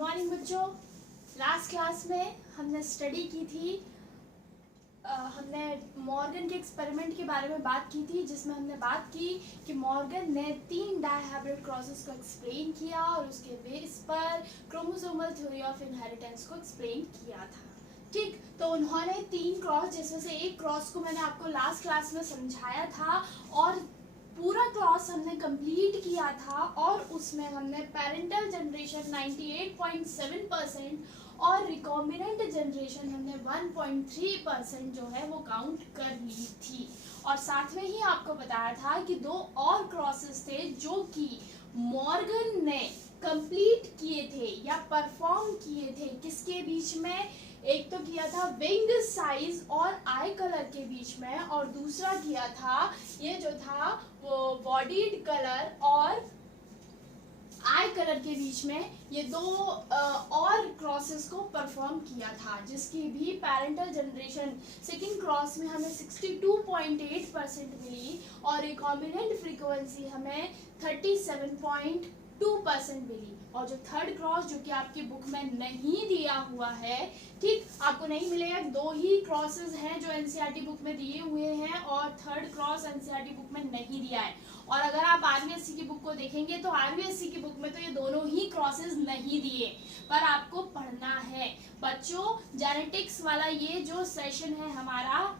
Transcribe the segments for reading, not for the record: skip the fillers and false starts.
Morning बच्चों। Last class में हमने स्टडी की थी, हमने मॉर्गन के एक्सपेरिमेंट के बारे में बात की थी, जिसमें हमने बात की कि मॉर्गन ने 3 डायहाइब्रिड क्रॉसेस को एक्सप्लेन किया और उसके बेस पर क्रोमोसोमल थ्योरी ऑफ इनहेरिटेंस को एक्सप्लेन किया था। ठीक, तो उन्होंने 3 क्रॉस, जिसमें से एक क्रॉस को मैंने आपको लास्ट क्लास में समझाया था और पूरा क्लास हमने कंप्लीट किया था और उसमें हमने पेरेंटल जनरेशन 98.7% और रिकॉम्बिनेंट जनरेशन हमने 1.3% जो है वो काउंट कर ली थी। और साथ में ही आपको बताया था कि 2 और क्रॉसेस थे जो कि मॉर्गन ने कंप्लीट किए थे या परफॉर्म किए थे। किसके बीच में? एक तो किया था विंग साइज और आई कलर के बीच में, और दूसरा किया था ये जो था वो बॉडीड कलर और आई कलर के बीच में। ये 2 और क्रॉसेस को परफॉर्म किया था, जिसकी भी पेरेंटल जनरेशन सेकंड क्रॉस में हमें 62.8% मिली और रिकॉम्बिनेंट फ्रीक्वेंसी हमें 37.2% मिली। और जो थर्ड क्रॉस, जो कि आपकी बुक में नहीं दिया हुआ है, ठीक, आपको नहीं मिलेगा। 2 ही क्रॉसेस हैं जो एनसीईआरटी बुक में दिए हुए हैं और थर्ड क्रॉस एनसीईआरटी बुक में नहीं दिया है। और अगर आप आरबीएससी की बुक को देखेंगे तो आरबीएससी की बुक में तो ये दोनों ही क्रॉसेस नहीं दिए, पर आपको पढ़ना है बच्चों। जेनेटिक्स वाला ये जो सेशन है हमारा,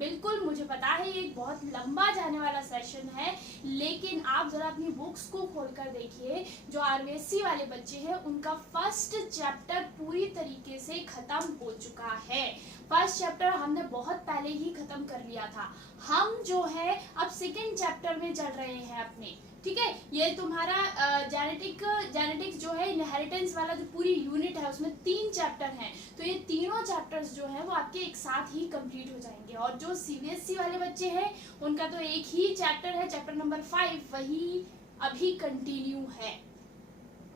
बिल्कुल मुझे पता है ये बहुत लंबा जाने वाला सेशन है, लेकिन आप जरा अपनी बुक्स को खोलकर देखिए। जो आरबीएससी वाले बच्चे हैं उनका फर्स्ट चैप्टर पूरी तरीके से खत्म हो चुका है। फर्स्ट चैप्टर हमने बहुत पहले ही खत्म कर लिया था। हम जो है अब सेकंड चैप्टर में चल रहे हैं अपने, ठीक है। ये तुम्हारा जेनेटिक्स जो है इनहेरिटेंस वाला जो पूरी यूनिट है उसमें 3 चैप्टर हैं, तो ये तीनों चैप्टर्स जो है वो आपके एक साथ ही कंप्लीट हो जाएंगे। और जो सीबीएसई वाले बच्चे हैं उनका तो एक ही चैप्टर है, चैप्टर नंबर 5, वही अभी कंटिन्यू है।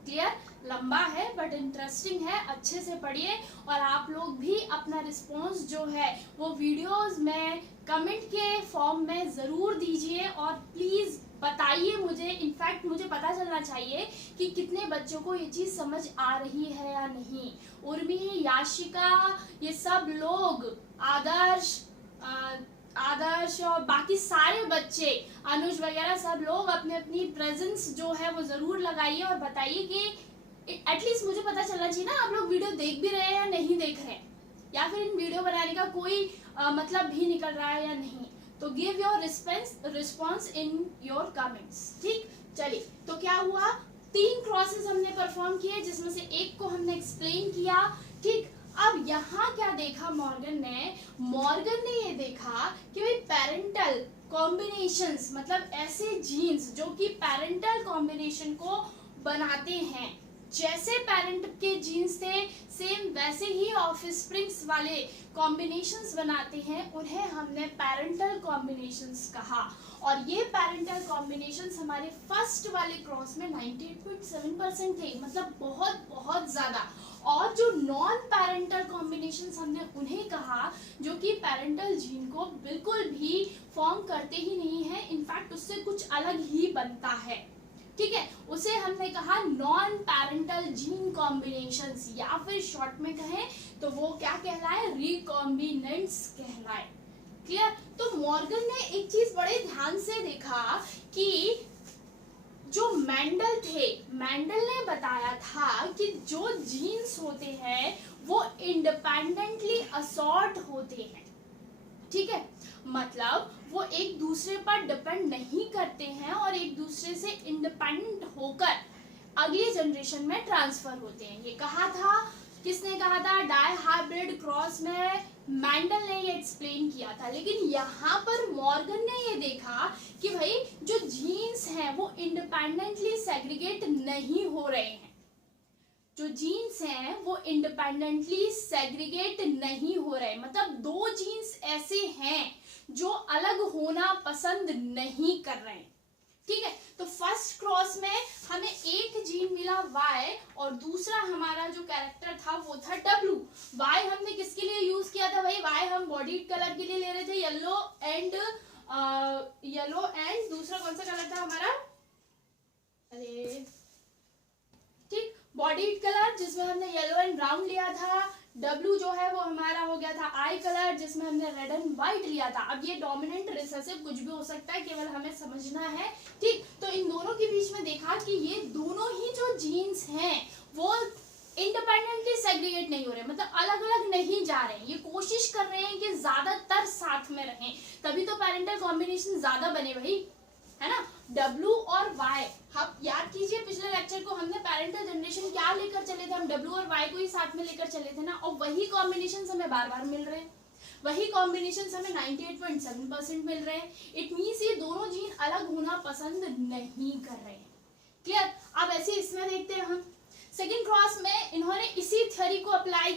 क्लियर? लंबा है बट इंटरेस्टिंग है, अच्छे से पढ़िए। और आप लोग भी अपना रिस्पॉन्स जो है वो वीडियोस में कमेंट के फॉर्म में ज़रूर दीजिए और प्लीज़ बताइए मुझे। इनफैक्ट मुझे पता चलना चाहिए कि कितने बच्चों को ये चीज़ समझ आ रही है या नहीं। उर्मी, याशिका, ये सब लोग, आदर्श और बाकी सारे बच्चे, अनुज वगैरह, सब लोग अपने अपनी प्रेजेंस जो है वो ज़रूर लगाइए और बताइए कि एटलीस्ट मुझे पता चलना चाहिए ना आप लोग वीडियो देख भी रहे हैं या नहीं देख रहे हैं, या फिर इन वीडियो बनाने का कोई मतलब भी निकल रहा है या नहीं। तो give your response in your comments. ठीक, चलिए, तो क्या हुआ? 3 क्रॉसेस हमने परफॉर्म किए, जिसमें से एक को हमने एक्सप्लेन किया। ठीक, अब यहाँ क्या देखा मॉर्गन ने ये देखा कि भाई पेरेंटल कॉम्बिनेशंस, मतलब ऐसे जीन्स जो कि पेरेंटल कॉम्बिनेशन को बनाते हैं, जैसे पेरेंट के जीन्स थे सेम वैसे ही ऑफस्प्रिंग्स वाले कॉम्बिनेशंस बनाते हैं, उन्हें हमने पेरेंटल कॉम्बिनेशंस कहा। और ये पेरेंटल कॉम्बिनेशंस हमारे फर्स्ट वाले क्रॉस में 98.7% थे, मतलब बहुत बहुत ज्यादा। और जो नॉन पेरेंटल कॉम्बिनेशंस हमने उन्हें कहा, जो कि पेरेंटल जीन को बिल्कुल भी फॉर्म करते ही नहीं है, इनफैक्ट उससे कुछ अलग ही बनता है। ठीक है, उसे हमने कहा नॉन पेरेंटल जीन कॉम्बिनेशंस, या फिर शॉर्ट में कहें तो वो क्या कहलाए? रिकॉम्बिनेंट्स कहलाए। क्लियर? तो मॉर्गन ने एक चीज बड़े ध्यान से देखा कि जो मेंडल ने बताया था कि जो जीन्स होते हैं वो इंडिपेंडेंटली असॉर्ट होते हैं। ठीक है, मतलब वो एक दूसरे पर डिपेंड नहीं करते हैं और एक दूसरे से इंडिपेंडेंट होकर अगली जनरेशन में ट्रांसफर होते हैं। ये कहा था, किसने कहा था? डायहाइब्रिड क्रॉस में मेंडल ने ये एक्सप्लेन किया था। लेकिन यहाँ पर मॉर्गन ने ये देखा कि भाई जो जीन्स हैं वो इंडिपेंडेंटली सेग्रीगेट नहीं हो रहे हैं। जो जीन्स हैं वो इंडिपेंडेंटली सेग्रीगेट नहीं हो रहे, मतलब 2 जीन्स ऐसे हैं जो अलग होना पसंद नहीं कर रहे हैं। ठीक है, तो फर्स्ट क्रॉस में हमें एक जीन मिला Y और दूसरा हमारा जो कैरेक्टर था वो था W। Y हमने किसके लिए यूज किया था भाई? Y हम बॉडी कलर के लिए ले रहे थे, येलो एंड दूसरा कौन सा कलर था हमारा? अरे ठीक, बॉडी कलर कलर जिसमें हमने येलो एंड ब्राउन लिया था, W जो है वो हमारा हो गया था आई कलर जिसमें हमने रेड एंड व्हाइट लिया था। अब ये डोमिनेंट रिसेसिव कुछ भी हो सकता है, केवल हमें समझना है, ठीक। तो इन दोनों के बीच में देखा कि ये दोनों ही जो जीन्स हैं वो इंडिपेंडेंटली सेग्रीगेट नहीं हो रहे, मतलब अलग अलग नहीं जा रहे हैं, ये कोशिश कर रहे हैं कि ज्यादातर साथ में रहें, तभी तो पेरेंटल कॉम्बिनेशन ज्यादा बने भाई, है ना। W और Y, आप याद कीजिए पिछले लेक्चर को हमने पेरेंटल जनरेशन क्या लेकर चले थे, हम W और Y को ही साथ में लेकर चले थे ना, और वही कॉम्बिनेशन हमें बार बार मिल रहे हैं, वही कॉम्बिनेशन हमें 98.7% मिल रहे हैं। इट मीन्स ये दोनों जीन अलग होना पसंद नहीं कर रहे हैं। क्लियर। अब ऐसे इसमें देखते हैं हम सेकेंड क्रॉस में इन्होंने इसी थ्योरी को अप्लाई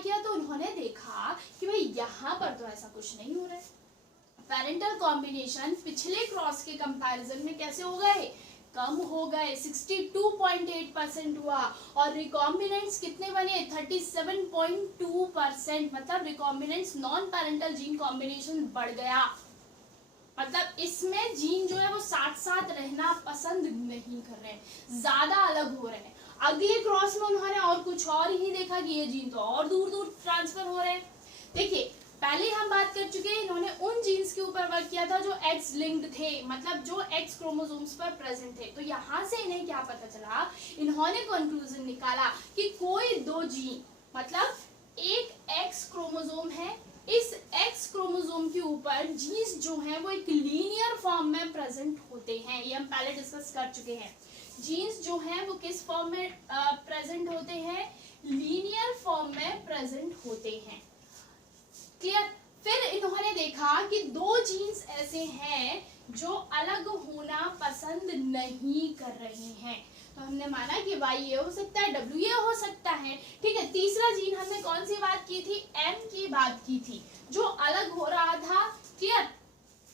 किया, तो उन्होंने देखा कि भाई यहाँ पर तो ऐसा कुछ नहीं हो रहा है, पेरेंटल कॉम्बिनेशन पिछले क्रॉस के कंपैरिजन में कैसे हो गए, कम हो गए, 62.8% हुआ, और रिकॉम्बिनेंट्स कितने बने, 37.2%, मतलब recombinants non parental gene combination बढ़ गया, मतलब इसमें जीन जो है वो साथ साथ रहना पसंद नहीं कर रहे हैं, ज्यादा अलग हो रहे हैं। अगले क्रॉस में उन्होंने और कुछ और ही देखा कि ये जीन तो और दूर दूर ट्रांसफर हो रहे हैं। देखिए पहले हम बात कर चुके हैं, इन्होंने उन जीन्स के ऊपर वर्क किया था जो एक्स लिंक्ड थे, मतलब जो एक्स क्रोमोसोम्स पर प्रेजेंट थे। तो यहाँ से इन्हें क्या पता चला, इन्होंने कंक्लूजन निकाला कि कोई दो जीन, मतलब एक एक्स क्रोमोसोम है, इस एक्स क्रोमोसोम के ऊपर जीन्स जो हैं वो एक लीनियर फॉर्म में प्रेजेंट होते हैं, ये हम पहले डिस्कस कर चुके हैं। जीन्स जो हैं वो किस फॉर्म में प्रेजेंट होते हैं, लीनियर फॉर्म में प्रेजेंट होते हैं। क्लियर। फिर इन्होंने देखा कि दो जीन्स ऐसे हैं जो अलग होना पसंद नहीं कर रहे हैं, तो हमने माना कि Y ये हो सकता है, W ये हो सकता है, ठीक है। तीसरा जीन हमने कौन सी बात की थी, M की बात की थी, जो अलग हो रहा था। क्लियर।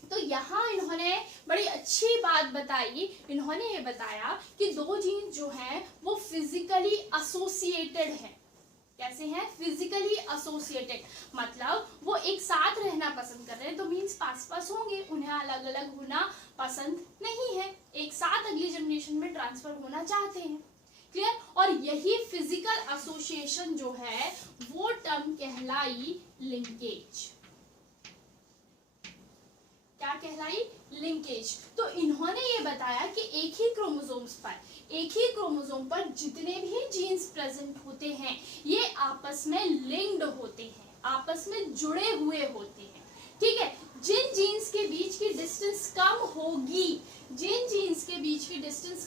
तो यहाँ इन्होंने बड़ी अच्छी बात बताई, इन्होंने ये बताया कि दो जीन जो हैं वो फिजिकली एसोसिएटेड है। कैसे हैं, फिजिकली एसोसिएटेड, मतलब वो एक साथ रहना पसंद कर रहे हैं, तो मीन्स पास पास होंगे, उन्हें अलग अलग होना पसंद नहीं है, एक साथ अगली जनरेशन में ट्रांसफर होना चाहते हैं। क्लियर। और यही फिजिकल एसोसिएशन जो है वो टर्म कहलाई लिंकेज। क्या कहलाई, लिंकेज। तो इन्होंने ये बताया कि एक ही क्रोमोसोम पर जितने भी जीन्स प्रेजेंट होते हैं ये आपस में लिंक्ड होते हैं, आपस में जुड़े हुए होते हैं, ठीक है। जिन जीन्स के बीच की डिस्टेंस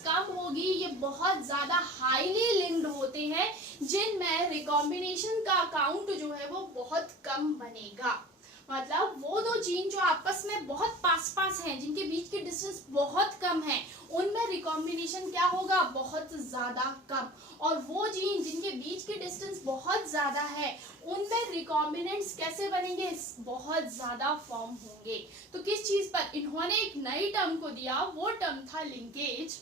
कम होगी, ये बहुत ज्यादा हाईली लिंक्ड होते हैं, जिनमें रिकॉम्बिनेशन का काउंट जो है वो बहुत कम बनेगा। मतलब वो दो जीन जो आपस में बहुत पास पास हैं, जिनके बीच की डिस्टेंस बहुत कम है, उनमें रिकॉम्बिनेशन क्या होगा, बहुत ज्यादा कम। और वो जीन जिनके बीच की डिस्टेंस बहुत ज्यादा है, उनमें रिकॉम्बिनेंट्स कैसे बनेंगे, बहुत ज्यादा फॉर्म होंगे। तो किस चीज पर इन्होंने एक नई टर्म को दिया, वो टर्म था लिंकेज।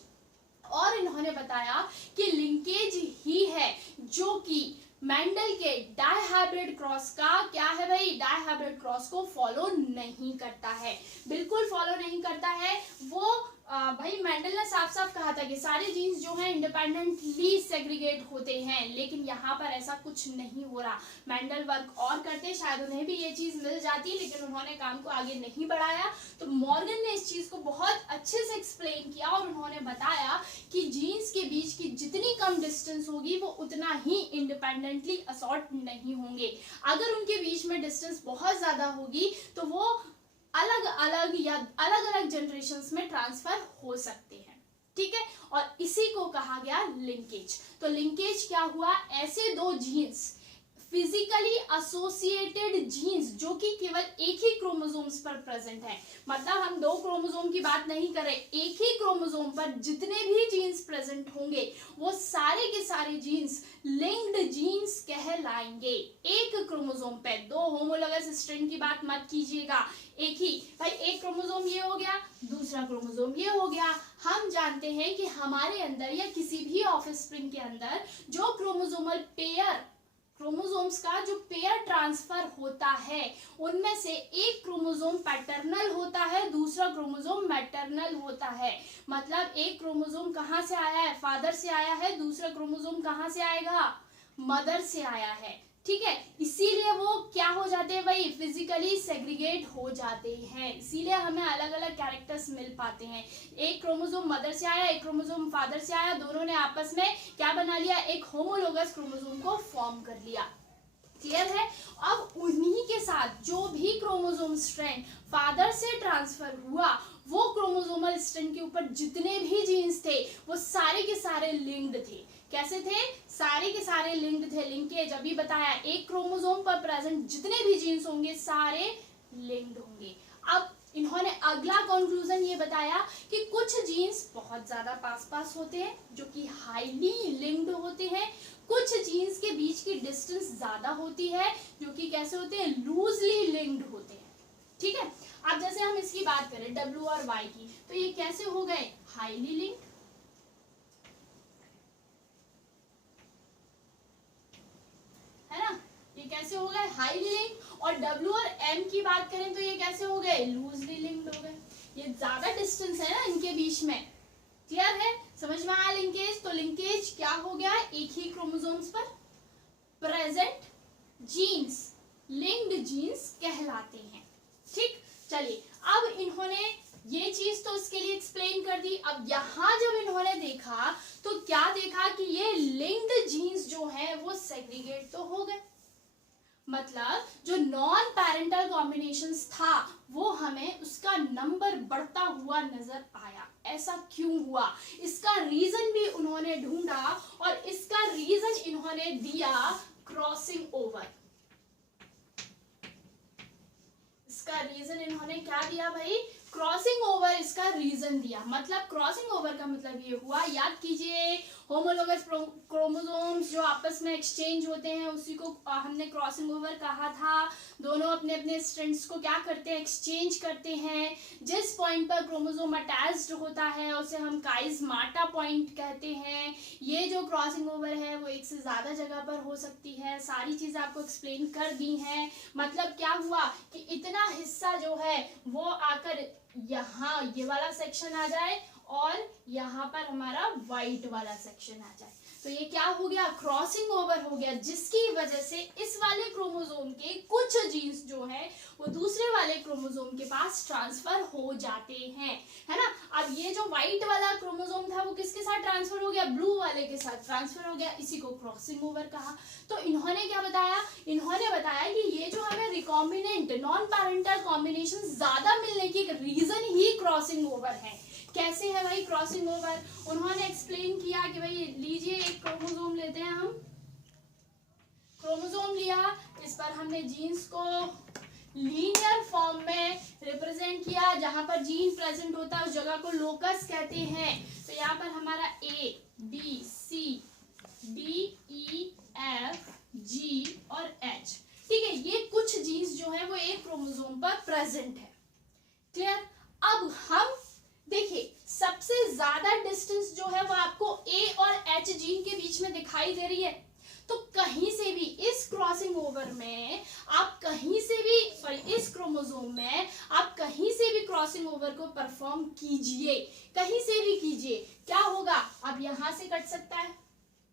और इन्होंने बताया कि लिंकेज ही है जो कि मेंडल के डायहाइब्रिड क्रॉस का क्या है भाई, डायहाइब्रिड क्रॉस को फॉलो नहीं करता है, बिल्कुल फॉलो नहीं करता है वो। भाई मेंडल ने साफ साफ कहा था कि सारे जीन्स जो हैं इंडिपेंडेंटली सेग्रीगेट होते हैं, लेकिन यहाँ पर ऐसा कुछ नहीं हो रहा। मेंडल वर्क और करते, शायद उन्हें भी ये चीज मिल जाती, लेकिन उन्होंने काम को आगे नहीं बढ़ाया। तो मॉर्गन ने इस चीज को बहुत अच्छे से एक्सप्लेन किया और उन्होंने बताया कि जीन्स के बीच की जितनी कम डिस्टेंस होगी वो उतना ही इंडिपेंडेंटली असॉर्ट नहीं होंगे। अगर उनके बीच में डिस्टेंस बहुत ज्यादा होगी तो वो अलग अलग जनरेशंस में ट्रांसफर हो सकते हैं, ठीक है। और इसी को कहा गया लिंकेज। तो लिंकेज क्या हुआ, ऐसे दो जीन्स, फिजिकली एसोसिएटेड जीन्स जो कि केवल एक ही क्रोमोसोम्स पर प्रेजेंट है, मतलब हम दो क्रोमोसोम की बात नहीं कर रहे, एक ही क्रोमोसोम पर जितने भी जीन्स प्रेजेंट होंगे वो सारे के सारे जीन्स लिंक्ड जीन्स कहलाएंगे। एक क्रोमोसोम पे दो होमोलॉगस स्ट्रैंड की बात मत कीजिएगा, एक ही भाई, एक क्रोमोसोम ये हो गया, दूसरा क्रोमोसोम ये हो गया। हम जानते हैं कि हमारे अंदर या किसी भी ऑफस्प्रिंग के अंदर जो क्रोमोसोमल पेयर क्रोमोसोम्स का जो पेयर ट्रांसफर होता है उनमें से एक क्रोमोसोम पैटर्नल होता है, दूसरा क्रोमोसोम मैटरनल होता है। मतलब एक क्रोमोसोम कहाँ से आया है, फादर से आया है, दूसरा क्रोमोसोम कहाँ से आएगा, मदर से आया है। ठीक है, इसीलिए वो क्या हो जाते हैं भाई, फिजिकली सेग्रीगेट हो जाते हैं, इसीलिए हमें अलग अलग कैरेक्टर्स मिल पाते हैं। एक क्रोमोसोम मदर से आया, एक क्रोमोसोम फादर से आया, दोनों ने आपस में क्या बना लिया, एक होमोलोगस क्रोमोसोम को फॉर्म कर लिया। क्लियर है। अब उन्हीं के साथ जो भी क्रोमोसोम स्ट्रैंड फादर से ट्रांसफर हुआ, वो क्रोमोसोमल स्ट्रैंड के ऊपर जितने भी जीन्स थे वो सारे के सारे लिंक्ड थे। कैसे थे, सारे के सारे लिंक्ड थे। लिंकेज अभी बताया, एक क्रोमोसोम पर प्रेजेंट जितने भी जीन्स होंगे सारे लिंक्ड होंगे। अब इन्होंने अगला कंक्लूजन ये बताया कि कुछ जीन्स बहुत ज्यादा पास पास होते हैं जो कि हाईली लिंक्ड होते हैं, कुछ जीन्स के बीच की डिस्टेंस ज्यादा होती है जो कि कैसे होते हैं, लूजली लिंक्ड होते हैं। ठीक है, अब जैसे हम इसकी बात करें W और Y की, तो ये कैसे हो गए, हाईली लिंक्ड, है ना, ये कैसे हो गए, हाईली लिंक्ड। और W और M की बात करें तो ये कैसे हो गए, लूजली लिंक्ड हो गए। ये ज्यादा डिस्टेंस है ना इनके बीच में। क्लियर है, समझ में आया लिंकेज। तो लिंकेज क्या हो गया, एक ही क्रोमोसोम्स पर प्रेजेंट जीन्स लिंक्ड जीन्स कहलाते हैं। ठीक, चलिए अब इन्होंने ये चीज तो इसके लिए एक्सप्लेन कर दी। अब यहां जब इन्होंने देखा तो क्या देखा कि ये लिंक्ड जीन्स जो है वो सेग्रीगेट तो हो गए, मतलब जो नॉन पेरेंटल कॉम्बिनेशंस था वो हमें उसका नंबर बढ़ता हुआ नजर आया। ऐसा क्यों हुआ, इसका रीजन भी उन्होंने ढूंढा और इसका रीजन इन्होंने दिया क्रॉसिंग ओवर। इसका रीजन इन्होंने क्या दिया भाई, क्रॉसिंग ओवर इसका रीजन दिया। मतलब क्रॉसिंग ओवर का मतलब ये हुआ, याद कीजिए होमोलोगस क्रोमोसोम्स जो आपस में एक्सचेंज होते हैं उसी को हमने क्रॉसिंग ओवर कहा था। दोनों अपने अपने स्ट्रैंड्स को क्या करते हैं, एक्सचेंज करते हैं। जिस पॉइंट पर क्रोमोसोम अटैच्ड होता है उसे हम काइज़माटा पॉइंट कहते हैं। ये जो क्रॉसिंग ओवर है वो एक से ज्यादा जगह पर हो सकती है। सारी चीजें आपको एक्सप्लेन कर दी हैं। मतलब क्या हुआ कि इतना हिस्सा जो है वो आकर यहाँ ये वाला सेक्शन आ जाए और यहाँ पर हमारा व्हाइट वाला सेक्शन आ जाए, तो ये क्या हो गया, क्रॉसिंग ओवर हो गया, जिसकी वजह से इस वाले क्रोमोसोम के कुछ जीन्स जो है वो दूसरे वाले क्रोमोसोम के पास ट्रांसफर हो जाते हैं, है ना। अब ये जो व्हाइट वाला क्रोमोसोम था वो किसके साथ ट्रांसफर हो गया, ब्लू वाले के साथ ट्रांसफर हो गया, इसी को क्रॉसिंग ओवर कहा। तो इन्होंने क्या बताया, इन्होंने बताया कि ये जो हमें रिकॉम्बिनेंट नॉन पैरेंटल कॉम्बिनेशन ज्यादा मिलने की रीजन ही क्रॉसिंग ओवर है। कैसे है भाई क्रॉसिंग ओवर, उन्होंने एक्सप्लेन किया कि भाई लीजिए एक क्रोमोसोम लेते हैं हम, क्रोमोसोम लिया, इस पर हमने जीन्स को लीनियर फॉर्म में रिप्रेजेंट किया, जहां पर जीन प्रेजेंट होता है उस जगह को लोकस कहते हैं। तो यहाँ पर हमारा A B C D E F G और H, ठीक है, ये कुछ जीन्स जो है वो एक क्रोमोसोम पर प्रेजेंट है। क्लियर। अब हम देखिए सबसे ज्यादा डिस्टेंस जो है वो आपको A और H जीन के बीच में दिखाई दे रही है। तो कहीं से भी इस क्रॉसिंग ओवर में आप कहीं से भी, सॉरी इस क्रोमोसोम में आप कहीं से भी क्रॉसिंग ओवर को परफॉर्म कीजिए, कहीं से भी कीजिए, क्या होगा, अब यहां से कट सकता है,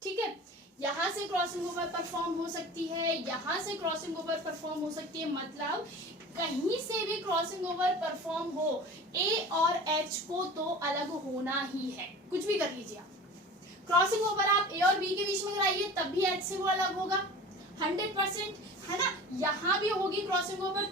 ठीक है, यहाँ से क्रॉसिंग ओवर परफॉर्म हो सकती है, यहाँ से क्रॉसिंग ओवर परफॉर्म हो सकती है। मतलब कहीं से भी क्रॉसिंग ओवर परफॉर्म हो, A और H को तो अलग होना ही है, कुछ भी कर लीजिए आप। क्रॉसिंग ओवर आप A और B के बीच में कराइए तब भी H से वो अलग होगा 100%, है ना। यहाँ भी होगी क्रॉसिंग ओवर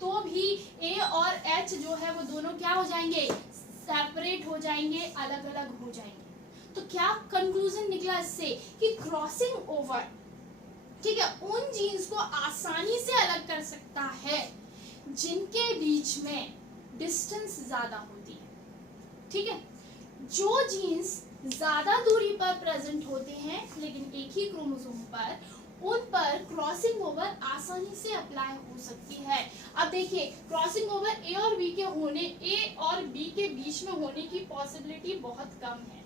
तो भी A और H जो है वो दोनों क्या हो जाएंगे, सेपरेट हो जाएंगे, अलग अलग हो जाएंगे। तो क्या कंक्लूजन निकला इससे कि क्रॉसिंग ओवर, ठीक है, उन जीन्स को आसानी से अलग कर सकता है जिनके बीच में डिस्टेंस ज्यादा होती है, ठीक है। जो जीन्स ज्यादा दूरी पर प्रेजेंट होते हैं लेकिन एक ही क्रोमोसोम पर, उन पर क्रॉसिंग ओवर आसानी से अप्लाई हो सकती है। अब देखिए क्रॉसिंग ओवर A और B के बीच में होने की पॉसिबिलिटी बहुत कम है,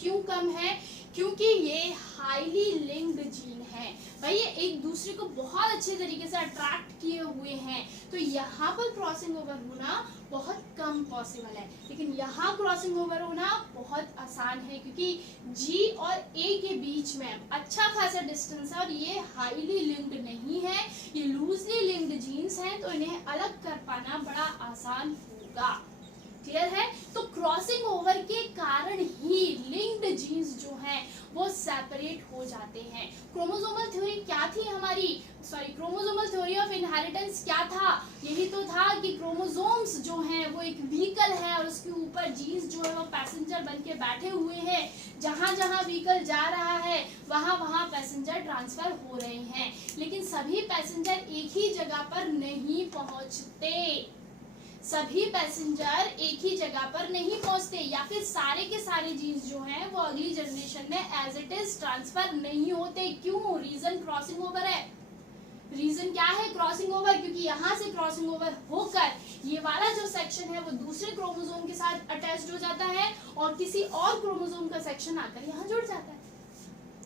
क्यों कम है? क्योंकि ये हाईली लिंक्ड जीन है भाई, ये एक दूसरे को बहुत अच्छे तरीके से अट्रैक्ट किए हुए हैं, तो यहाँ पर क्रॉसिंग ओवर होना बहुत कम पॉसिबल है। लेकिन यहाँ क्रॉसिंग ओवर होना बहुत आसान है, क्योंकि जी और ए के बीच में अच्छा खासा डिस्टेंस है और ये हाईली लिंक्ड नहीं है, ये लूजली लिंक्ड जीन्स हैं, तो इन्हें अलग कर पाना बड़ा आसान होगा। क्लियर है? तो क्रॉसिंग ओवर के कारण ही लिंक्ड जीन्स जो हैं वो सेपरेट हो जाते हैं। क्रोमोसोमल थ्योरी क्या थी हमारी? क्रोमोसोमल थ्योरी ऑफ इनहेरिटेंस क्या था? यही तो था कि क्रोमोसोम्स जो हैं वो एक व्हीकल है और उसके ऊपर जीन्स जो है वो पैसेंजर बन के बैठे हुए हैं। जहां जहां व्हीकल जा रहा है वहां वहां पैसेंजर ट्रांसफर हो रहे हैं, लेकिन सभी पैसेंजर एक ही जगह पर नहीं पहुंचते। सभी पैसेंजर एक ही जगह पर नहीं पहुंचते, या फिर सारे के सारे जीन्स जो हैं वो अगली जनरेशन में एज इट इज ट्रांसफर नहीं होते। क्यों? रीजन क्रॉसिंग ओवर है। रीजन क्या है क्रॉसिंग ओवर? क्योंकि यहाँ से क्रॉसिंग ओवर होकर ये वाला जो सेक्शन है वो दूसरे क्रोमोसोम के साथ अटैच्ड हो जाता है और किसी और क्रोमोसोम का सेक्शन आकर यहाँ जुड़ जाता है,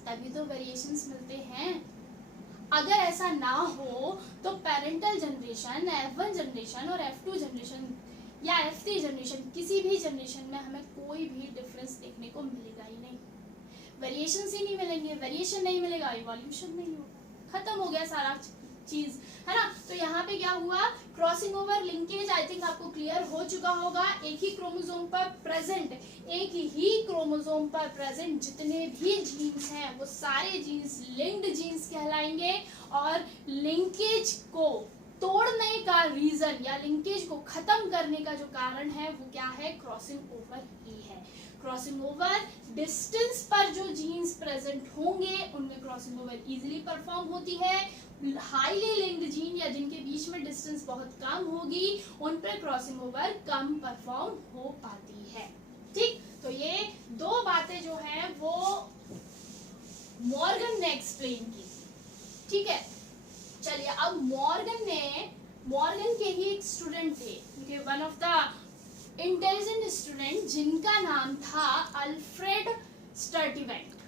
तभी तो वेरिएशंस मिलते हैं। अगर ऐसा ना हो तो पेरेंटल जनरेशन, F1 जनरेशन और F2 जनरेशन या F3 जनरेशन, किसी भी जनरेशन में हमें कोई भी डिफरेंस देखने को मिलेगा ही नहीं। वेरिएशन ही नहीं मिलेंगे, वेरिएशन नहीं मिलेगा, इवोल्यूशन नहीं होगा, खत्म हो गया सारा चीज, है ना। तो यहाँ पे क्या हुआ? Crossing over linkage I think आपको क्लियर हो चुका होगा। एक ही क्रोमोसोम पर प्रेजेंट, एक ही क्रोमोसोम पर प्रेजेंट जितने भी जीन्स हैं वो सारे जीन्स लिंक्ड जीन्स कहलाएंगे, और लिंकेज को तोड़ने का रीजन या लिंकेज को खत्म करने का जो कारण है वो क्या है? क्रॉसिंग ओवर ही है। क्रॉसिंग ओवर डिस्टेंस पर जो जीन्स प्रेजेंट होंगे उनमें क्रॉसिंग ओवर इजीली परफॉर्म होती है। हाईली लिंक्ड जीन या जिनके बीच में डिस्टेंस बहुत कम होगी उन पर क्रॉसिंग ओवर कम परफॉर्म हो पाती है। ठीक, तो ये दो बातें जो है वो मॉर्गन ने एक्सप्लेन की। ठीक है, चलिए अब मॉर्गन के ही एक स्टूडेंट थे, one of the intelligent student जिनका नाम था अल्फ्रेड स्टर्टिवेंट।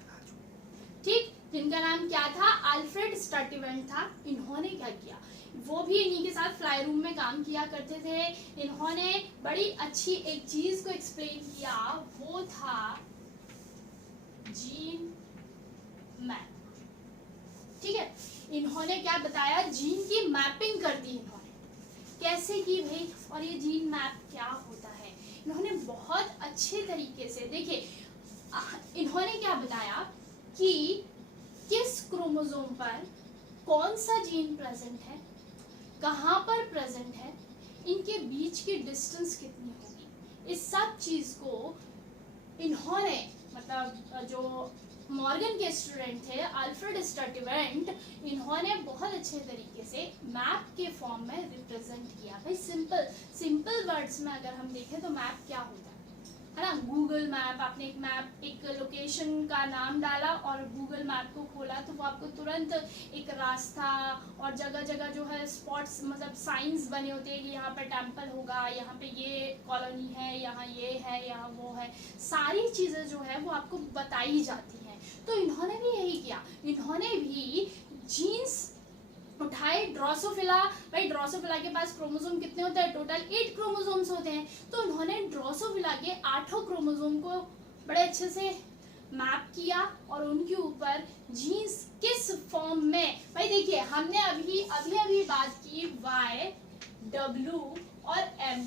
ठीक, जिनका नाम क्या था? अल्फ्रेड स्टर्टिवेंट था। इन्होंने क्या किया? वो भी इन्हीं के साथ फ्लाई रूम में काम किया करते थे। इन्होंने बड़ी अच्छी एक चीज को एक्सप्लेन किया, वो था जीन मैप। ठीक है, इन्होंने क्या बताया? जीन की मैपिंग कर दी इन्होंने। कैसे की भाई? और ये जीन मैप क्या होता है? इन्होंने बहुत अच्छे तरीके से, देखिए इन्होंने क्या बताया कि किस क्रोमोसोम पर कौन सा जीन प्रेजेंट है, कहाँ पर प्रेजेंट है, इनके बीच की डिस्टेंस कितनी होगी, इस सब चीज को इन्होंने, मतलब जो मॉर्गन के स्टूडेंट थे अल्फ्रेड स्टर्टिवेंट, इन्होंने बहुत अच्छे तरीके से मैप के फॉर्म में रिप्रेजेंट किया। भाई सिंपल वर्ड्स में अगर हम देखें तो मैप क्या होता है ना? गूगल मैप, आपने एक लोकेशन का नाम डाला और गूगल मैप को खोला तो वो आपको तुरंत एक रास्ता और जगह जगह जो है स्पॉट्स, मतलब साइंस बने होते हैं कि यहाँ पे टेम्पल होगा, यहाँ पे ये कॉलोनी है, यहाँ ये है, यहाँ वो है, सारी चीज़ें जो है वो आपको बताई जाती हैं। तो इन्होंने भी यही किया, इन्होंने भी जीन्स उठाए, ड्रोसोफिला। भाई ड्रोसोफिला के पास क्रोमोसोम कितने होते हैं? टोटल 8 क्रोमोसोम्स होते हैं। तो उन्होंने ड्रोसोफिला के 8 क्रोमोसोम को बड़े अच्छे से मैप किया और उनके ऊपर जीन्स किस फॉर्म में, भाई देखिए हमने अभी बात की Y, W और M,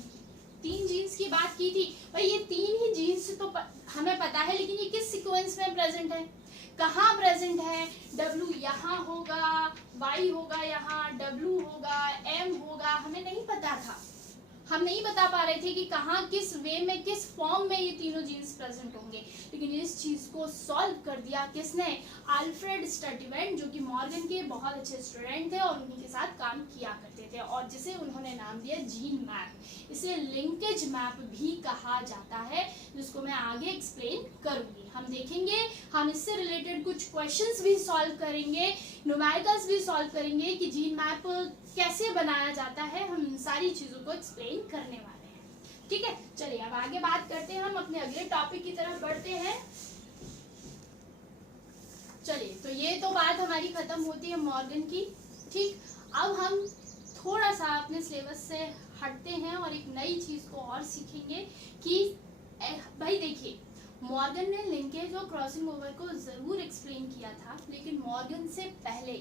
3 जीन्स की बात की थी। भाई ये 3 ही जीन्स तो हमें पता है, लेकिन ये किस सीक्वेंस में प्रेजेंट है, कहाँ प्रेजेंट है? W यहाँ होगा, Y होगा यहाँ, W होगा, M होगा, हमें नहीं पता था, हम नहीं बता पा रहे थे कि कहाँ, किस वे में, किस फॉर्म में ये तीनों जीन्स प्रेजेंट होंगे। लेकिन इस चीज को सॉल्व कर दिया किसने? अल्फ्रेड स्टर्टिवेंट, जो कि मॉर्गन के बहुत अच्छे स्टूडेंट थे और उन्हीं के साथ काम किया करते थे, और जिसे उन्होंने नाम दिया जीन मैप। इसे लिंकेज मैप भी कहा जाता है, जिसको मैं आगे एक्सप्लेन करूंगी। हम देखेंगे, हम इससे रिलेटेड कुछ क्वेश्चंस भी सॉल्व करेंगे, न्यूमेरिकल्स भी सॉल्व करेंगे कि जीन मैप कैसे बनाया जाता है, हम इन सारी चीजों को एक्सप्लेन करने वाले हैं। ठीक है, चलिए अब आगे बात करते हैं, हम अपने अगले टॉपिक की तरफ बढ़ते हैं। चलिए, तो ये तो बात हमारी खत्म होती है मॉर्गन की। ठीक, अब हम थोड़ा सा अपने सिलेबस से हटते हैं और एक नई चीज को और सीखेंगे कि भाई देखिए, मॉर्गन ने लिंकेज और क्रॉसिंग ओवर को जरूर एक्सप्लेन किया था, लेकिन मॉर्गन से पहले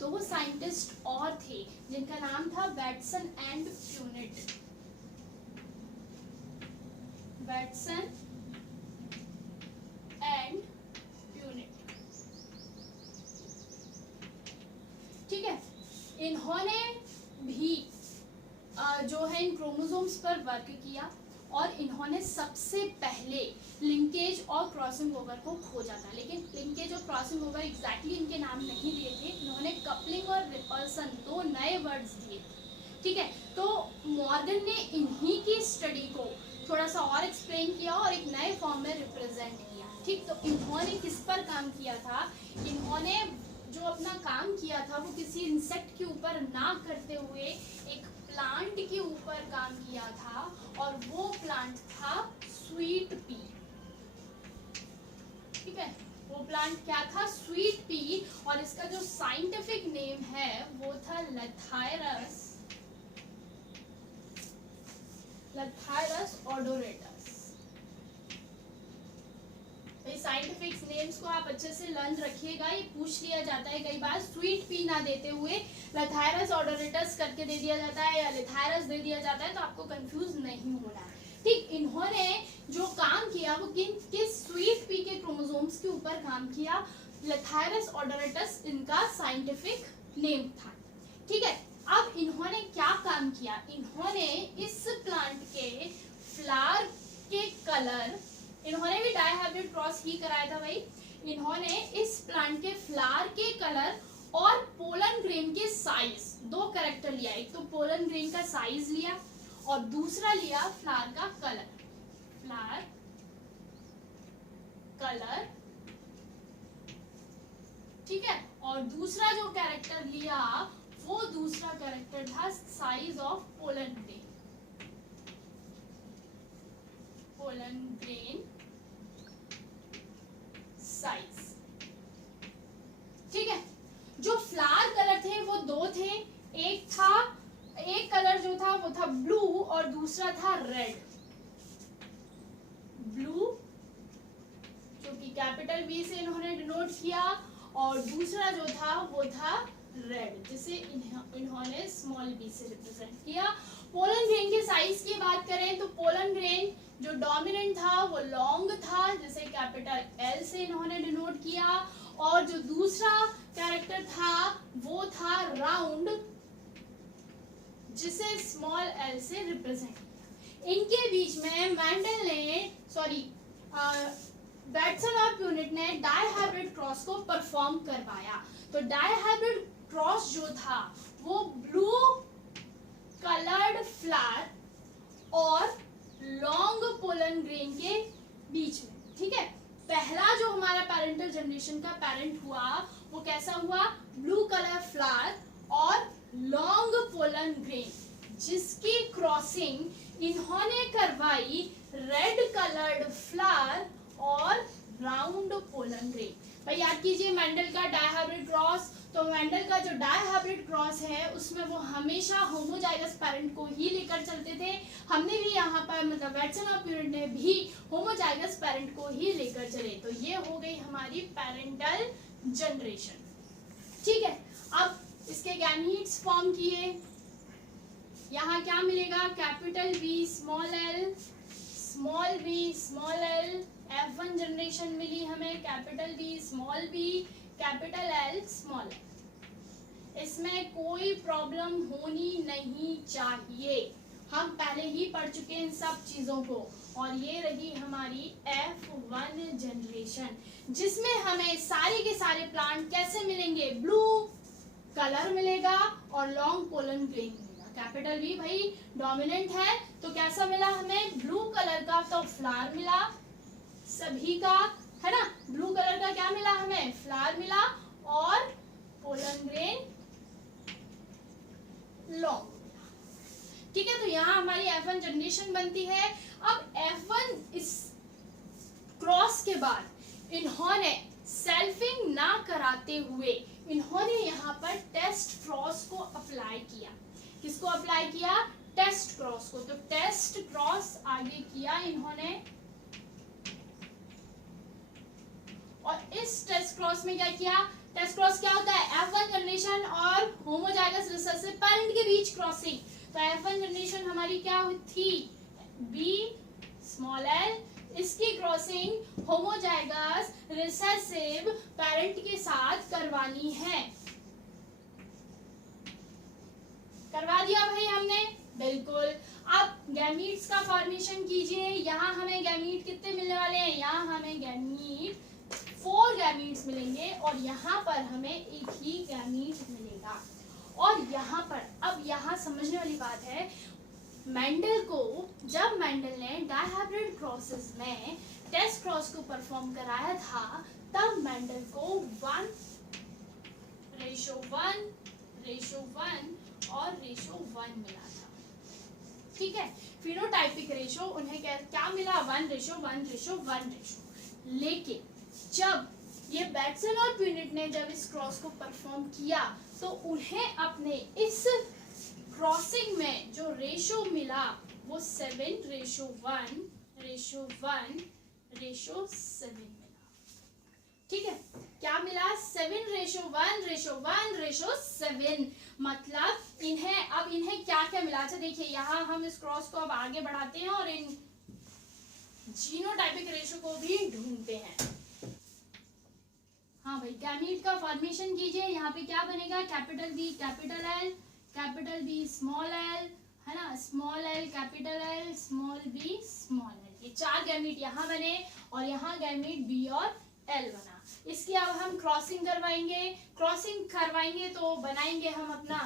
दो साइंटिस्ट और थे जिनका नाम था Bateson and Punnett. Bateson and Punnett, ठीक है। इन्होंने भी जो है इन क्रोमोसोम्स पर वर्क किया और इन्होंने सबसे पहले लिंकेज और क्रॉसिंग ओवर को खोजा था। लेकिन लिंकेज और क्रॉसिंग ओवर एग्जैक्टली इनके नाम नहीं दिए थे, इन्होंने कपलिंग और रिपल्सन दो नए वर्ड्स दिए, ठीक है। तो मॉर्गन ने इन्हीं की स्टडी को थोड़ा सा और एक्सप्लेन किया और एक नए फॉर्म में रिप्रेजेंट किया, ठीक। तो इन्होंने किस पर काम किया था? इन्होंने जो अपना काम किया था वो किसी इंसेक्ट के ऊपर ना करते हुए एक प्लांट के ऊपर काम किया था, और वो प्लांट था स्वीट पी, ठीक है। वो प्लांट क्या था? स्वीट पी, और इसका जो साइंटिफिक नेम है वो था लथायरस, लथायरस ओडोरेटस। साइंटिफिक नेम्स को आप अच्छे से लर्न रखिएगा, ये पूछ लिया जाता है कई बार। स्वीट पी ना देते हुए लथायरस ओडोरेटस करके दे दिया जाता है या लथायरस दे दिया जाता है, तो आपको कंफ्यूज नहीं होना है, ठीक। इन्होंने जो काम किया वो किस स्वीट पी के क्रोमोसोम्स के ऊपर काम किया। लथायरस ओडोरेटस इनका साइंटिफिक नेम था, ठीक है। अब इन्होंने क्या काम किया? इन्होंने इस प्लांट के फ्लावर के कलर, इन्होंने भी डायहाइब्रिड क्रॉस ही कराया था भाई। इन्होंने इस प्लांट के फ्लावर के कलर और पोलन ग्रेन के साइज, दो कैरेक्टर लिया। एक तो पोलन ग्रेन का साइज लिया और दूसरा लिया फ्लावर का कलर, फ्लावर कलर, ठीक है। और दूसरा जो कैरेक्टर लिया वो दूसरा कैरेक्टर था size of pollen grain, pollen grain size, ठीक है। जो फ्लावर कलर थे वो दो थे, एक कलर जो था वो था ब्लू और दूसरा था रेड। ब्लू जो कि कैपिटल बी से इन्होंने डिनोट किया, और दूसरा जो था वो था रेड, जिसे इन्होंने स्मॉल बी से रिप्रेजेंट किया। पोलन ग्रेन के साइज की बात करें तो पोलन ग्रेन जो डोमिनेंट था वो लॉन्ग था, जिसे कैपिटल एल से इन्होंने डिनोट किया, और जो दूसरा कैरेक्टर था वो था राउंड, जिसे स्मॉल एल से रिप्रेजेंट किया। इनके बीच में मैंडल ने बैटसन और प्यूनेट ने डायहाइब्रिड क्रॉस को परफॉर्म करवाया। तो डायहाइब्रिड क्रॉस जो था वो ब्लू कलर्ड फ्लावर और लॉन्ग पोलन ग्रेन के बीच में, ठीक है। पहला जो हमारा पैरेंटल जनरेशन का पेरेंट हुआ वो कैसा हुआ? ब्लू कलर फ्लावर और लॉन्ग पोलन ग्रेन, जिसकी क्रॉसिंग इन्होंने करवाई रेड कलर्ड फ्लावर और राउंड पोलन ग्रेन। भाई याद कीजिए मेंडल का डायहाइब्रिड क्रॉस, तो मेंडल का जो डायहाइब्रिड क्रॉस है उसमें वो हमेशा होमोजाइगस पेरेंट को ही लेकर चलते थे। हमने भी यहाँ पर मतलब बैटसन और प्यूनेट ने भी होमोजाइगस पेरेंट को ही लेकर चले। तो ये हो गई हमारी पेरेंटल जनरेशन, ठीक है। अब इसके गैमीट्स फॉर्म किए, यहाँ क्या मिलेगा? Capital B small L, small B small L, F1 generation मिली हमें, capital B small B, capital L small L. इसमें कोई प्रॉब्लम होनी नहीं चाहिए, हम पहले ही पढ़ चुके हैं इन सब चीजों को। और ये रही हमारी F1 जनरेशन, जिसमें हमें सारे के सारे प्लांट कैसे मिलेंगे? ब्लू कलर मिलेगा और लॉन्ग पोलन ग्रेन मिलेगा। कैपिटल बी भाई डोमिनेंट है, तो कैसा मिला हमें? ब्लू कलर का तो फ्लावर मिला सभी का, है ना। ब्लू कलर का क्या मिला हमें? फ्लावर मिला, और पोलन ग्रेन लॉन्ग, ठीक है। तो यहाँ हमारी F1 जनरेशन बनती है। अब F1 इस क्रॉस के बाद इन्होंने सेल्फिंग ना कराते हुए इन्होंने यहाँ पर टेस्ट क्रॉस को अप्लाई किया। किसको अप्लाई किया? टेस्ट क्रॉस को। तो टेस्ट क्रॉस आगे किया इन्होंने, और इस टेस्ट क्रॉस में क्या किया? टेस्ट क्रॉस क्या होता है? F1 कंडीशन और होमोजाइगस रिसेसिव पेरेंट के बीच क्रॉसिंग। तो F1 कंडीशन हमारी क्या थी? B स्मॉल l, इसकी क्रॉसिंग होमोजाइगस रिसेसिव पेरेंट के साथ करवानी है। करवा दिया भाई हमने, बिल्कुल। अब गैमीट्स का फॉर्मेशन कीजिए। यहाँ हमें गैमीट कितने मिलने वाले हैं? यहाँ हमें गैमीट 4 गैमीट्स मिलेंगे और यहाँ पर हमें एक ही गैमीट मिलेगा। और यहाँ पर अब यहाँ समझने वाली बात है, मेंडल को जब मेंडल ने डायहाइब्रिड क्रॉसेस में टेस्ट क्रॉस को परफॉर्म कराया था, तब मेंडल को 1:1:1 और 1:1 मिला था। ठीक है, फिनोटाइपिक रेशो उन्हें क्या मिला? 1:1:1 लेकिन जब ये बैटसन और प्यूनिट ने जब इस क्रॉस को परफॉर्म किया तो उन्हें अपने इस क्रॉसिंग में जो रेशो मिला वो 7:1:7 मिला। ठीक है, क्या मिला? 7:1:1:7। मतलब इन्हें क्या क्या मिला? अच्छा देखिए, यहाँ हम इस क्रॉस को अब आगे बढ़ाते हैं और इन जीनोटाइपिक रेशो को भी ढूंढते हैं। हाँ भाई, गैमीट का फॉर्मेशन कीजिए। यहाँ पे क्या बनेगा? Capital B capital L, capital B small L, है ना, small L capital L, small B small L. ये 4 गैमीट यहाँ बने और यहाँ गैमीट बी और एल बना। इसकी अब हम क्रॉसिंग करवाएंगे तो बनाएंगे हम अपना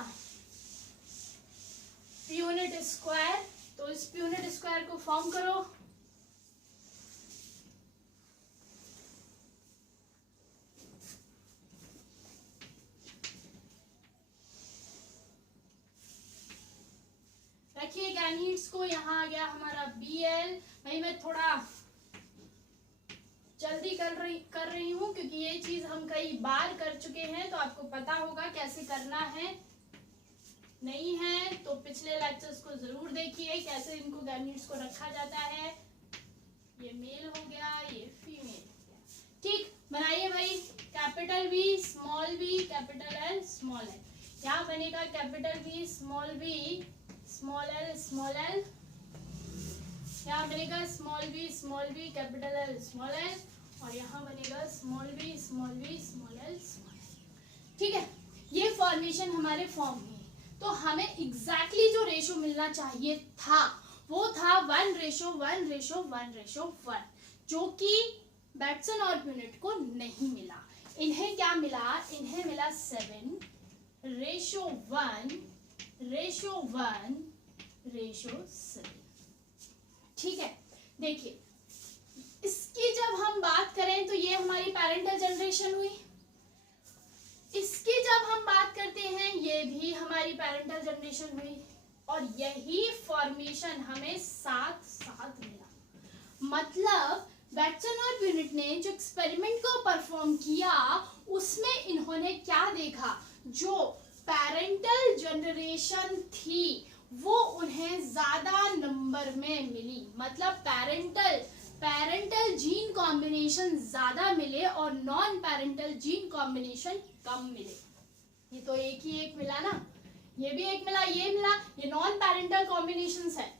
प्यूनिट स्क्वायर। तो इस प्यूनिट स्क्वायर को फॉर्म करो। रखिए गैमीट्स को। यहाँ आ गया हमारा BL। भाई मैं थोड़ा जल्दी कर रही हूँ क्योंकि ये चीज हम कई बार कर चुके हैं, तो आपको पता होगा कैसे करना है। नहीं है तो पिछले लेक्चर्स को जरूर देखिए कैसे इनको गैमीट्स को रखा जाता है। ये मेल हो गया, ये फीमेल हो गया। ठीक, बनाइए भाई। Capital B small b capital L small l। यहाँ बनेगा capital B small b small l small l। यहाँ बनेगा small b capital L small l, और यहाँ बनेगा small b small l small l। ठीक है, ये फॉर्मेशन हमारे फॉर्म में। तो हमें एग्जैक्टली जो रेशो मिलना चाहिए था वो था 1:1:1, जो कि बैटसन और प्यूनिट को नहीं मिला। इन्हें क्या मिला? इन्हें मिला 7:1:7। ठीक है, देखिए इसकी जब हम बात करें तो ये हमारी पैरेंटल जनरेशन हुई। इसकी जब हम बात करते हैं ये भी हमारी पैरेंटल जनरेशन हुई, और यही फॉर्मेशन हमें साथ साथ मिला। मतलब बैटसन और प्यूनिट ने जो एक्सपेरिमेंट को परफॉर्म किया उसमें इन्होंने क्या देखा? जो पैरेंटल जनरेशन थी वो उन्हें ज्यादा नंबर में मिली। मतलब पैरेंटल जीन कॉम्बिनेशन ज्यादा मिले और नॉन पैरेंटल जीन कॉम्बिनेशन कम मिले। ये तो एक ही एक मिला ना, ये भी एक मिला, ये मिला, ये नॉन पैरेंटल कॉम्बिनेशंस है।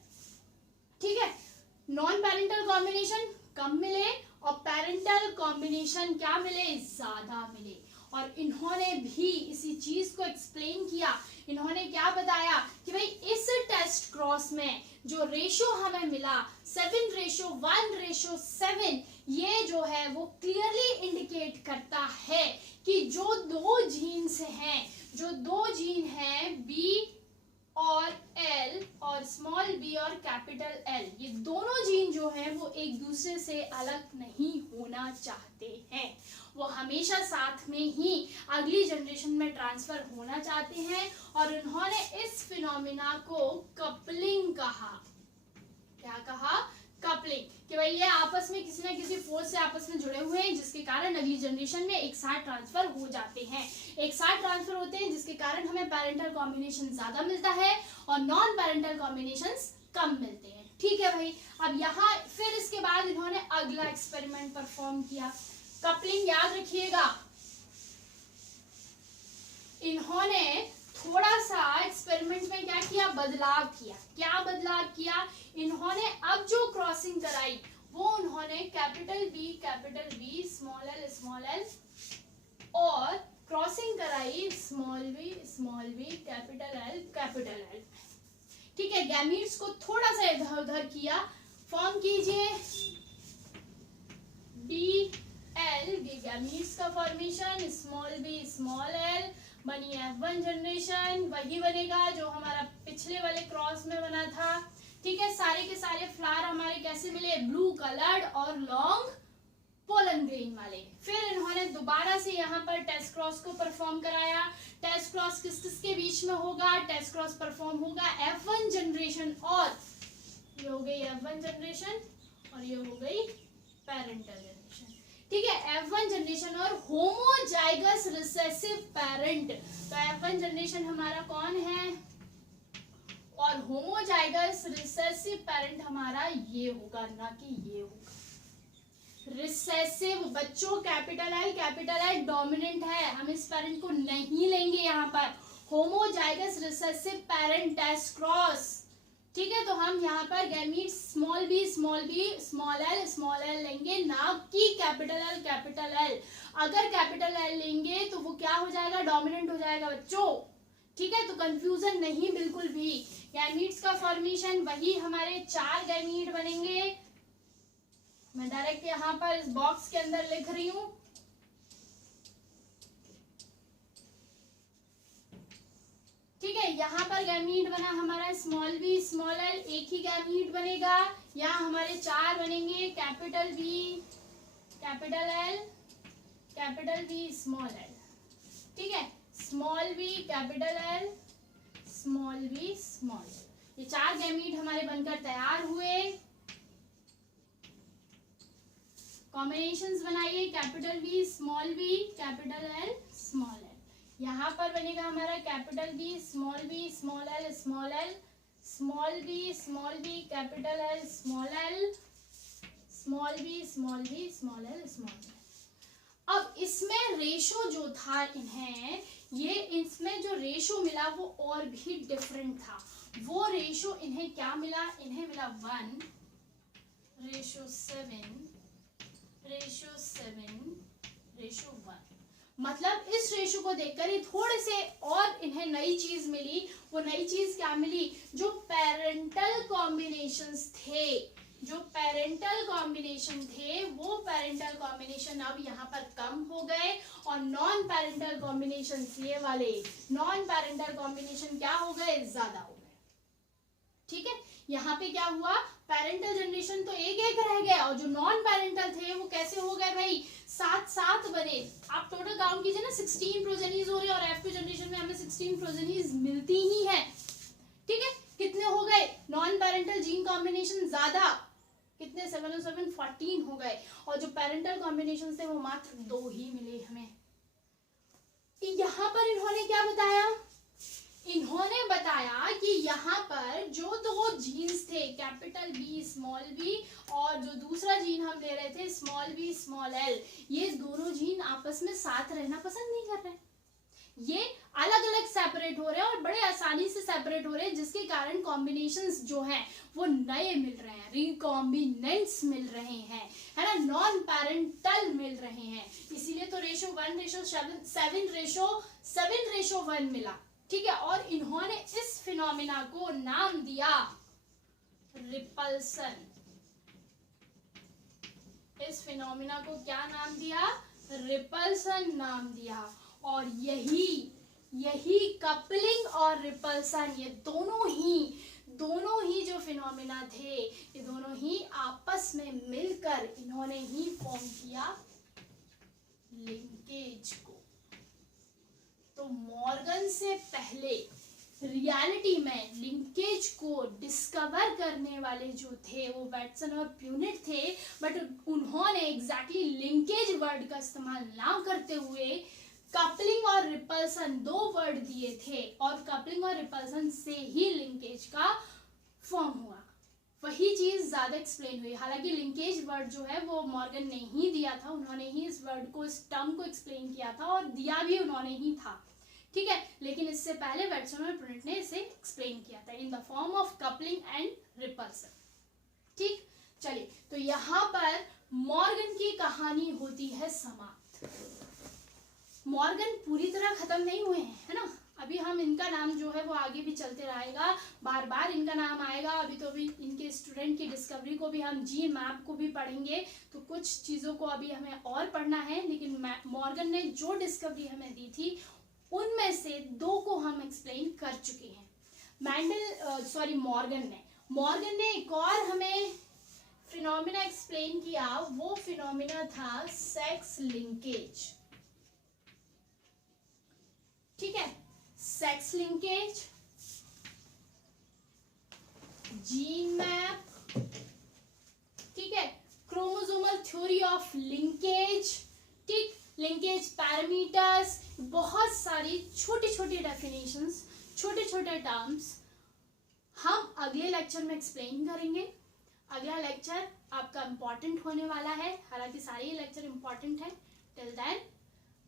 ठीक है, नॉन पैरेंटल कॉम्बिनेशन कम मिले और पैरेंटल कॉम्बिनेशन क्या मिले? ज्यादा मिले। और इन्होंने भी इसी चीज को एक्सप्लेन किया। इन्होंने क्या बताया कि भाई इस टेस्ट क्रॉस में जो रेशो हमें मिला 7:1:7, ये जो है वो क्लियरली इंडिकेट करता है कि जो दो जीन हैं B और L और स्मॉल b और कैपिटल L, ये दोनों जीन जो हैं वो एक दूसरे से अलग नहीं होना चाहते हैं। वो हमेशा साथ में ही अगली जनरेशन में ट्रांसफर होना चाहते हैं। और उन्होंने इस फिनोमिना को कपलिंग कहा। क्या कहा? कपलिंग। कि भाई ये आपस में किसी ना किसी फोर्स से आपस में जुड़े हुए हैं, जिसके कारण अगली जनरेशन में एक साथ ट्रांसफर हो जाते हैं, एक साथ ट्रांसफर होते हैं, जिसके कारण हमें पेरेंटल कॉम्बिनेशन ज्यादा मिलता है और नॉन पेरेंटल कॉम्बिनेशंस कम मिलते हैं। ठीक है भाई। अब यहाँ फिर इसके बाद इन्होंने अगला एक्सपेरिमेंट परफॉर्म किया। कपलिंग याद रखिएगा, इन्होंने थोड़ा सा एक्सपेरिमेंट में क्या किया, बदलाव किया। क्या बदलाव किया, इन्होंने अब जो क्रॉसिंग कराई वो उन्होंने कैपिटल बी स्मॉल एल और क्रॉसिंग कराई स्मॉल वी कैपिटल एल। ठीक है, गैमीट्स को थोड़ा सा इधर उधर किया। फॉर्म कीजिए बी एल, गैमीट्स का फॉर्मेशन, स्मॉल एल, बनी F1 जनरेशन, वही बनेगा जो हमारा पिछले वाले क्रॉस में बना था। ठीक है, सारे के सारे फ्लावर हमारे कैसे मिले, ब्लू कलर्ड और लॉन्ग पोलन ग्रेन वाले। फिर इन्होंने दोबारा से यहाँ पर टेस्ट क्रॉस को परफॉर्म कराया। टेस्ट क्रॉस किस किस के बीच में होगा, टेस्ट क्रॉस परफॉर्म होगा F1 जनरेशन और ये हो गई F1 जनरेशन और ये हो गई पेरेंटल जनरेशन। ठीक है, F1 जनरेशन और होमोजाइगस रिसेसिव पेरेंट। तो F1 जनरेशन हमारा कौन है और होमोजाइगस रिसेसिव पेरेंट हमारा ये होगा, ना कि ये होगा। रिसेसिव बच्चों कैपिटल एल डोमिनेंट है, हम इस पेरेंट को नहीं लेंगे यहाँ पर। Homozygous recessive parent test cross. ठीक है, तो हम यहाँ पर गैमीट स्मॉल एल लेंगे, ना कि कैपिटल एल। अगर कैपिटल एल लेंगे तो वो क्या हो जाएगा, डोमिनेंट हो जाएगा बच्चों। ठीक है, तो कंफ्यूजन नहीं बिल्कुल भी। गैमीट्स का फॉर्मेशन वही, हमारे 4 गैमीट बनेंगे। मैं डायरेक्ट यहाँ पर इस बॉक्स के अंदर लिख रही हूँ। ठीक है, यहाँ पर गैमीट बना हमारा स्मॉल एल, एक ही गैमीट बनेगा। यहाँ हमारे 4 बनेंगे, कैपिटल बी स्मॉल एल। ठीक है, small B capital L, small B small L. ये 4 गैमीट हमारे बनकर तैयार हुए। कॉम्बिनेशंस बनाइए, capital B capital L small L. यहाँ पर बनेगा हमारा capital B small L, small B capital L small L, small B small L. अब इसमें रेशो जो था इन्हें, ये इसमें जो रेशो मिला वो और भी डिफरेंट था। वो रेशो इन्हें क्या मिला, इन्हें मिला 1:7:1। मतलब इस रेशो को देखकर ही थोड़े से और इन्हें नई चीज मिली। वो नई चीज क्या मिली, जो पेरेंटल कॉम्बिनेशंस थे, वो पेरेंटल कॉम्बिनेशन अब यहाँ पर कम हो गए और नॉन पेरेंटल कॉम्बिनेशन, ये वाले नॉन पेरेंटल कॉम्बिनेशन क्या हो गए, ज्यादा हो गए। ठीक है, यहाँ पे क्या हुआ, पेरेंटल जनरेशन तो एक रह गया और जो नॉन पेरेंटल थे वो कैसे हो गए भाई, 7 बने। आप टोटल काउंट कीजिए ना, 16 प्रोजेनीज हो रहे और F2 जनरेशन में हमें 16 प्रोजेनीज मिलती ही है। ठीक है, कितने हो गए, नॉन पेरेंटल जीन कॉम्बिनेशन ज्यादा, कितने 7 और 7 14 हो गए और जो पेरेंटल कॉम्बिनेशन थे वो मात्र 2 ही मिले हमें। यहाँ पर इन्होंने क्या बताया, इन्होंने बताया कि यहाँ पर जो 2 जीन्स थे, कैपिटल बी स्मॉल बी और जो दूसरा जीन हम ले रहे थे स्मॉल बी स्मॉल एल, ये दोनों जीन आपस में साथ रहना पसंद नहीं कर रहे, ये अलग अलग सेपरेट हो रहे हैं और बड़े आसानी से सेपरेट हो रहे हैं, जिसके कारण कॉम्बिनेशंस जो हैं वो नए मिल रहे हैं, रिकॉम्बिनेंट्स मिल रहे हैं, है ना, नॉन पेरेंटल मिल रहे हैं। इसीलिए तो रेशो 1:7:1 मिला। ठीक है, और इन्होंने इस फिनोमिना को नाम दिया रिपल्सन। इस फिनोमिना को क्या नाम दिया, रिपल्सन नाम दिया। और यही कपलिंग और रिपल्सन, ये दोनों ही जो फिनोमिना थे, ये दोनों ही आपस में मिलकर इन्होंने ही फॉर्म किया लिंकेज को। तो मॉर्गन से पहले रियलिटी में लिंकेज को डिस्कवर करने वाले जो थे वो वैटसन और प्यूनेट थे, बट उन्होंने एग्जैक्टली लिंकेज वर्ड का इस्तेमाल ना करते हुए कपलिंग और रिपल्सन दो वर्ड दिए थे, और कपलिंग और रिपल्सन से ही लिंकेज का फॉर्म हुआ। वही चीज ज्यादा एक्सप्लेन हुई। हालांकि लिंकेज वर्ड जो है वो मॉर्गन ने ही दिया था, उन्होंने ही इस वर्ड को, इस टर्म को एक्सप्लेन किया था, और दिया भी उन्होंने ही था, ठीक है। लेकिन इससे पहले वैटसन और प्यूनेट ने इसे एक्सप्लेन किया था in the form of coupling and repulsion, ठीक। चलिए, तो यहाँ पर मॉर्गन की कहानी होती है समाप्त। मॉर्गन पूरी तरह खत्म नहीं हुए हैं, है ना। अभी हम इनका नाम जो है वो आगे भी चलते रहेगा, बार बार इनका नाम आएगा। अभी तो अभी इनके स्टूडेंट की डिस्कवरी को भी हम जी मैप को भी पढ़ेंगे, तो कुछ चीज़ों को अभी हमें और पढ़ना है। लेकिन मॉर्गन ने जो डिस्कवरी हमें दी थी उनमें से दो को हम एक्सप्लेन कर चुके हैं। मॉर्गन ने एक और हमें फिनोमिना एक्सप्लेन किया, वो फिनोमिना था सेक्स लिंकेज, ठीक है। सेक्स लिंकेज, जीन मैप, ठीक है, क्रोमोसोमल थ्योरी ऑफ लिंकेज, ठीक, लिंकेज पैरामीटर्स, बहुत सारी छोटी छोटी डेफिनेशंस, छोटे छोटे टर्म्स हम अगले लेक्चर में एक्सप्लेन करेंगे। अगला लेक्चर आपका इंपॉर्टेंट होने वाला है, हालांकि सारे ही लेक्चर इंपॉर्टेंट है। Till then,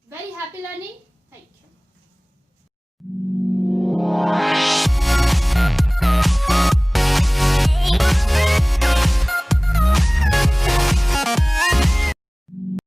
very happy learning, thank you.